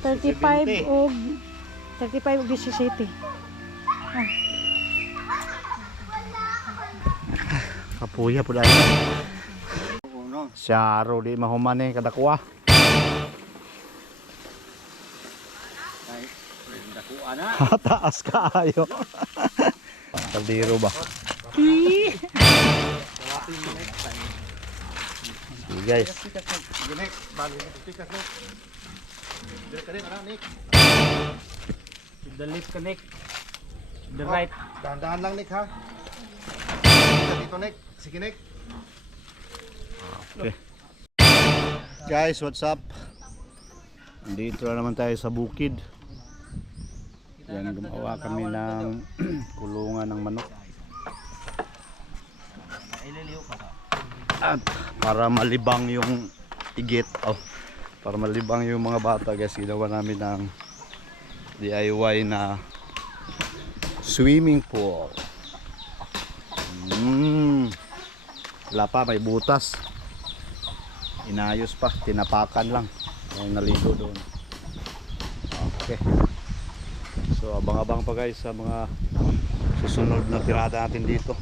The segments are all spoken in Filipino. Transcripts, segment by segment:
35 og 35 og 17. Kapuya po dahil. Siyaro di mahuman eh kadakuha. Taas kaayo. Kaldiro ba? Sige guys. The left connect. The right. Dahan-dahan lang, Nick, ha? Dito, Nick. Sige, Nick. Okay. Guys, what's up? Andito na naman tayo sa bukid. Yan, gumawa kami ng kulungan ng manok. At para malibang yung igit, para malibang yung mga bata, guys, ginawa namin ng DIY na swimming pool. Wala pa, may butas. Inayos pa, tinapakan lang. Yung naligo doon. Okay. So abang-abang pa guys sa mga susunod na tirada natin dito.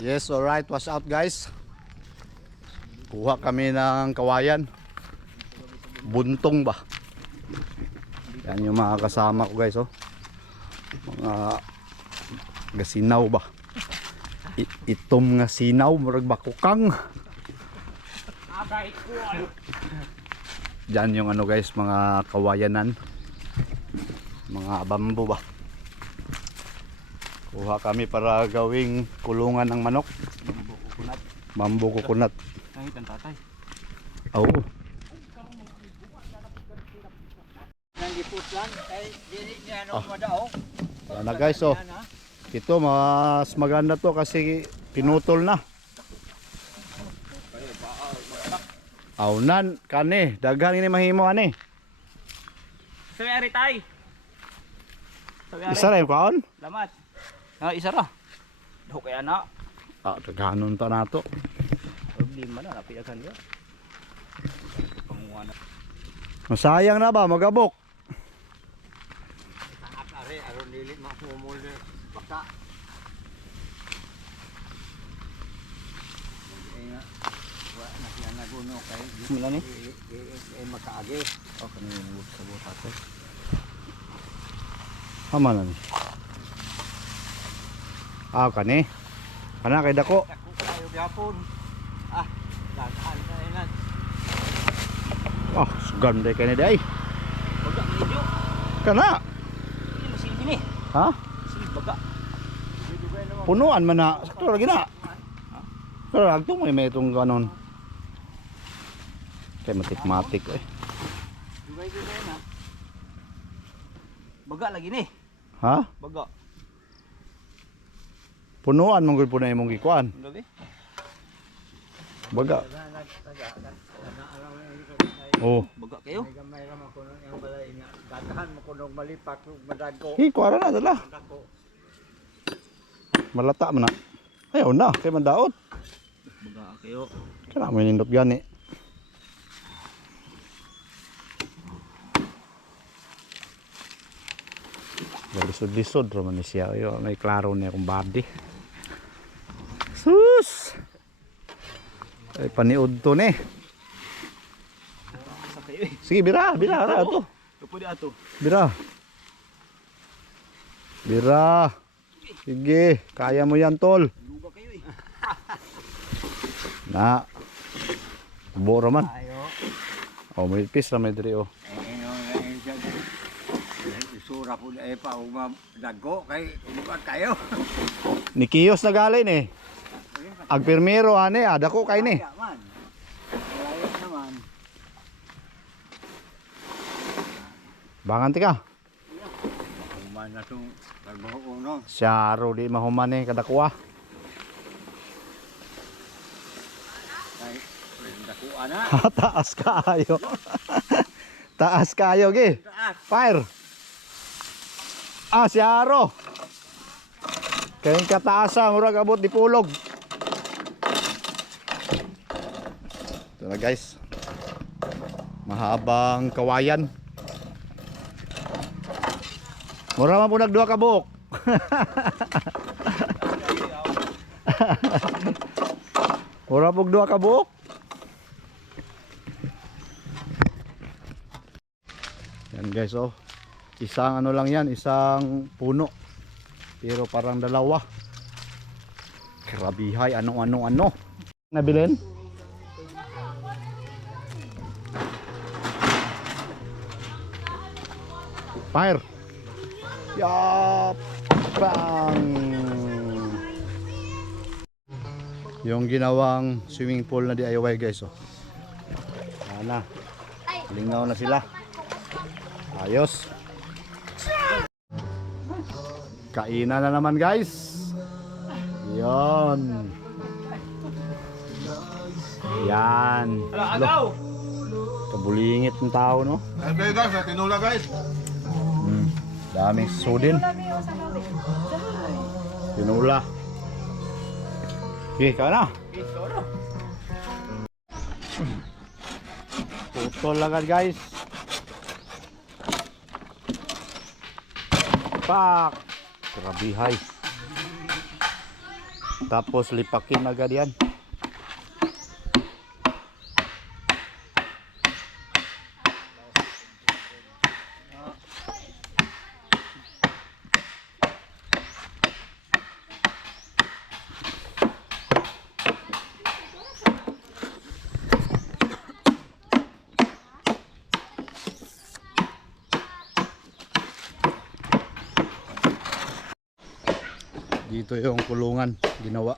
Yes, alright, watch out guys. Kuha kami ng kawayan. Buntong ba? Yan yung mga kasama ko guys, mga gasinaw ba? Itom nga sinaw, murag bakukang. Diyan yung ano guys, mga kawayanan, mga bambo ba. Kuha kami para gawing kulungan ng manok. Bambo kukunat. Kahit ang tatay. Oo. Yan na guys, ito mas maganda to kasi pinutol na. Aunan kani daghan ini mahimo ani. Sabi ari tay. Isa ra yung kaon? Lamat. Isa ra. Daw kaya na. Daghanon ta nato. Problema na napiakan ka. Panguana. Masayang na ba magabok? Are, aron dili mapumul baka. Naguno kay Mula ni? makaagi. Kanina yung sa butas. Hama na ni. Kani. Kana kay dako. Ako kayo gapon. Dagaan na ilan. Sugan day kani day. Baga medyo. Kana. Ini masih gini. Ha? Sini baga. Punuan man na. Sakto lagi na. Pero agto mo may itong ganon. Kay matik-matik Dugay-dugay na. Baga lagi ni. Ha? Baga. Punuan mong gud punay imong gikuan. Gabi. Baga. Oh. Baga kayo. Gamay ra man kuno yang balay niya. Daghan mo kuno malipak madago. Kuara na dala. Malata man na. Ayaw na kay mandaot. Baga kayo. Kana mo nindot gani. Lisod-lisod raman ni siya. May klaro niya kung body. Sus! Ay paniud to ni. Sa kayo eh. Sige, bira ra ato. Pwede ato. Bira. Sige, kaya mo yan tol. Luga kayo eh. Na. Bo raman. Ayo. May pis ra may diri Sura po pa dago kay umukat kayo. Ni Kiyos na galin eh. Ag pirmero ani, dako kay ni. Man. Layo naman. Bangan ti ka. Human na tong trabaho uno. Siyaro di mahuman eh kadakuha. Kay dako ana. Taas kaayo. Taas kaayo gi. Fire. Siyaro. Kayong kataasa murag abot di pulog. Ito na guys. Mahabang kawayan. Mura man po nagduha ka buok. Mura po duha ka buok. Yan guys, oh. Isang ano lang yan, isang puno. Pero parang dalawa. Grabihay, ano. Nabilin? Fire. Yup. Bang. Yung ginawang swimming pool na DIY guys, oh. Ana. Lingaw na sila. Ayos. Kainan na naman guys. Yon. Yan. Agaw! Kabulingit ng tao, no? Okay guys, tinula guys. Daming sudin. Tinula. Okay, ka na. Putol agad guys. Pak. Grabihay. Tapos lipakin agad yan. Dito yung kulungan ginawa.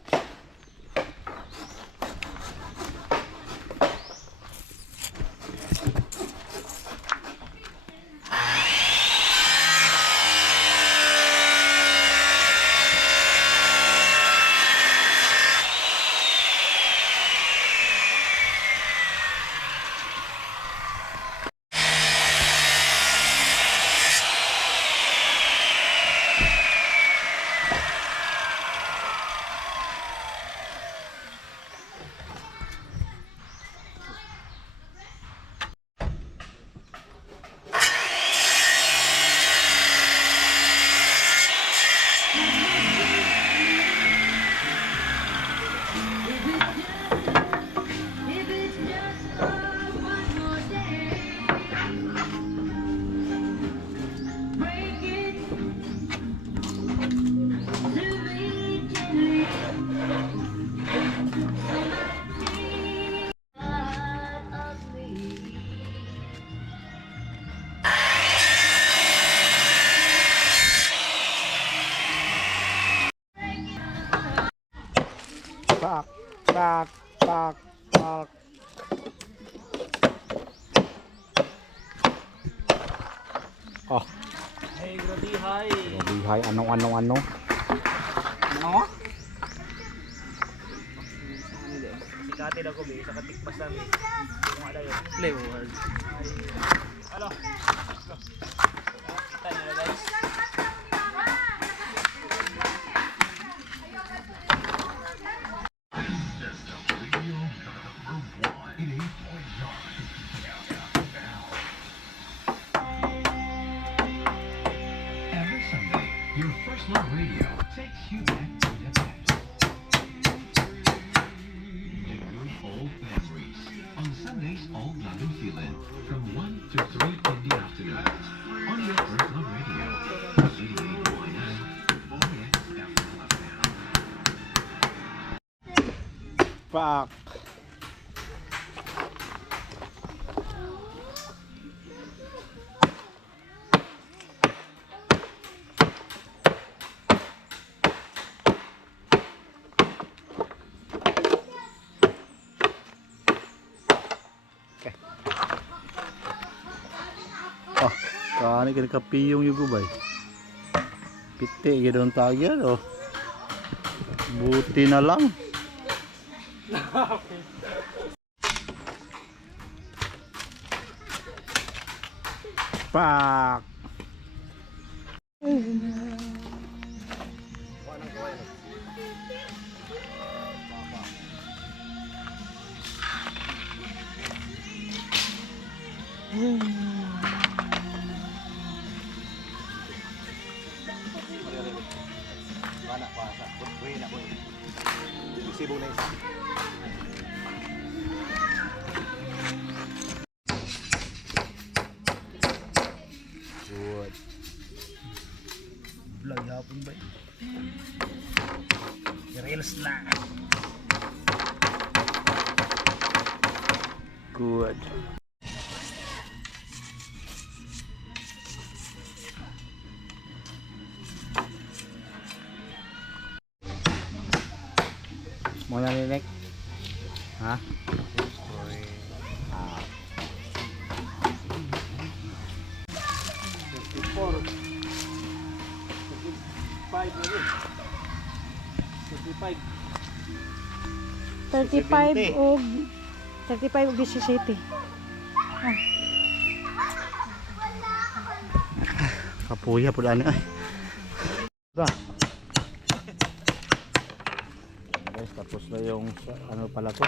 Pak, pak, pak, pak. Oh, Hey, grabihay. grabihay. Ano? Ano? Sikati na ko be, sa katikpas namin. Kung ada yun. Leeward. Hello. Kita nila guys. Every Sunday, your first love radio takes you back to the past. The good old memories on Sundays Old London Feeling from 1 to 3 in the afternoon on your first love radio. 88.9 OX FM. pak. Oh, kani kini kapiyong yung gubay. Piti gidon tagyan, oh. Buti na lang. Pak. resibo na isa. Good. Vlog hapon ba? Reels na. Good. Mau nalinik? Ha? Ah. 35 og 35 og 17. Kapuya po daan ay. Ba. Guys, tapos na yung ano pala to.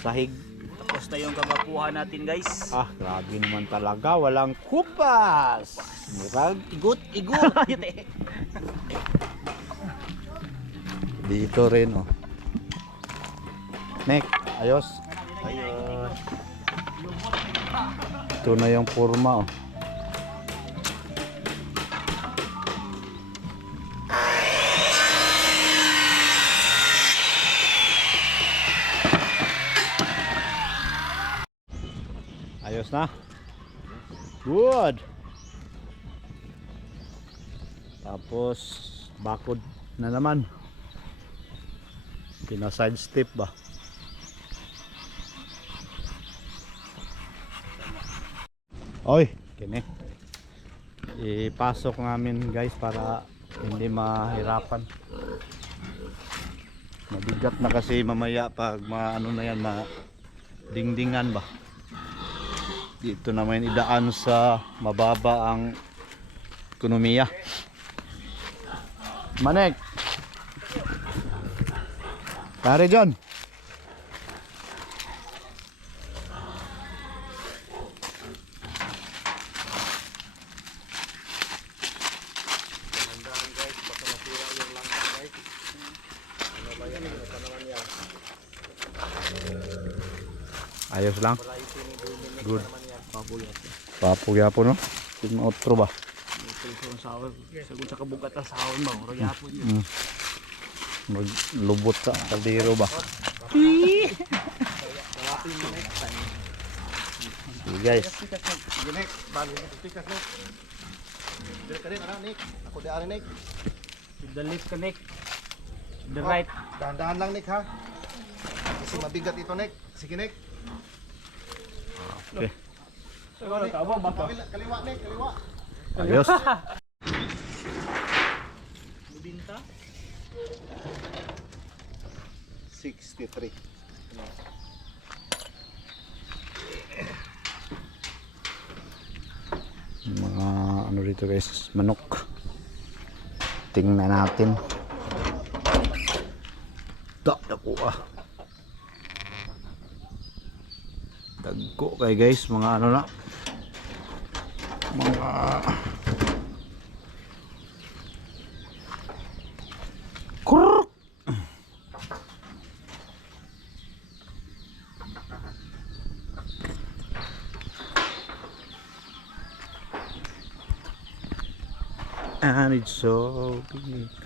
Sahig. Tapos na yung kamakuha natin guys. Ah, grabe naman talaga. Walang kupas. Murag igot. Dito rin oh. Nek, ayos. Ayun. Ito na yung forma oh. Ayos na. Good. Tapos bakod na naman. Pina side step ba? Oy, kini. Ipasok namin guys para hindi mahirapan. Mabigat na kasi mamaya pag ano na yan, dingdingan ba. Dito naman idaan sa mababa ang ekonomiya. Manek. Pare John. Ayos lang. Good. Papuya po no. Tingnan otro ba? Sagun sa kabugat ng sahon ba? Oro yapon yun. Maglubot sa kaldero ba? Sige guys. Sige, Nick. Bali na tikas, Nick. Dire ka rin, ano, Nick? Ako di ari, Nick. To the left connect. To the right. Dahan-dahan lang, Nick, ha? Kasi mabigat ito, Nick. Sige, Nick. Okay. Siguro ka ba? Kaliwa, Nick. Kaliwa. Ayos. Binta? 63. Mga ano dito guys, manok. Tingnan natin. Dako ah. Dagko kay guys, mga ano na. Mga kurk. And it's so big.